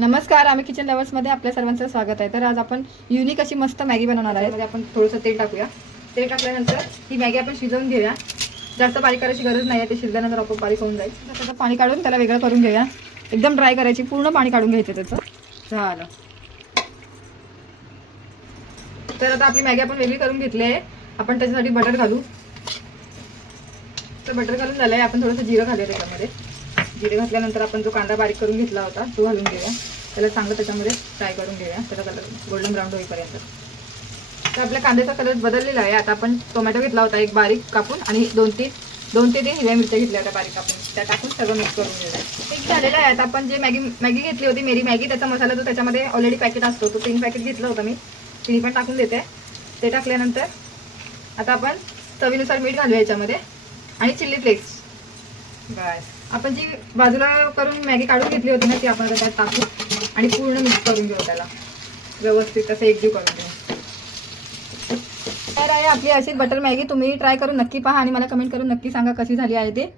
नमस्कार आम्ही किचन लवर्समध्ये आपल्या सर्वांचं स्वागत आहे. तर आज आपण युनिक अशी मस्त मॅगी बनवणार आहे. त्यामध्ये आपण थोडंसं तेल टाकूया. तेल टाकल्यानंतर ही मॅगी आपण शिजवून घेऊया. जास्त बारीक करायची गरज नाही आहे ते शिजल्यानंतर आपण बारीक होऊन जाईल. त्याचं पाणी काढून त्याला वेगळं करून घेऊया. एकदम ड्राय करायची पूर्ण पाणी काढून घ्यायचं त्याचं. झालं. तर आता आपली मॅगी आपण वेगळी करून घेतली आहे. आपण त्याच्यासाठी बटर घालू. तर बटर घालून झालं आहे आपण थोडंसं जिरं घालूया त्याच्यामध्ये. जिरे घातल्यानंतर आपण जो कांदा बारीक करून घेतला होता तो घालून घेऊया. त्याला चांगलं त्याच्यामध्ये फ्राय करून घेऊया. त्याला कलर गोल्डन ब्राऊन होईपर्यंत. तर आपल्या कांद्याचा कलर बदललेला आहे. आता आपण टोमॅटो घेतला होता एक बारीक कापून आणि दोन तीन दोन ते तीन हिरव्या मिरच्या घेतल्या होत्या बारीक कापून. त्या टाकून सगळं मिक्स करून घेऊया. एक झालेलं आहे. आता आपण जे मॅगी मॅगी घेतली होती मेरी मॅगी त्याचा मसाला जो त्याच्यामध्ये ऑलरेडी पॅकेट असतो तो तीन पॅकेट घेतलं होतं मी. तिन्ही पण टाकून देते. ते टाकल्यानंतर आता आपण चवीनुसार मीठ घालूया याच्यामध्ये. आणि चिल्ली फ्लेक्स बस आपण जी बाजूला करून मॅगी काढून घेतली होती ना ती आपण त्यात टाकू आणि पूर्ण मिक्स करून घेऊ त्याला. व्यवस्थित तसं एकजीव करून घेऊ. तर आहे आपली अशीच बटर मॅगी तुम्ही ट्राय करून नक्की पहा आणि मला कमेंट करून नक्की सांगा कशी झाली आहे ते.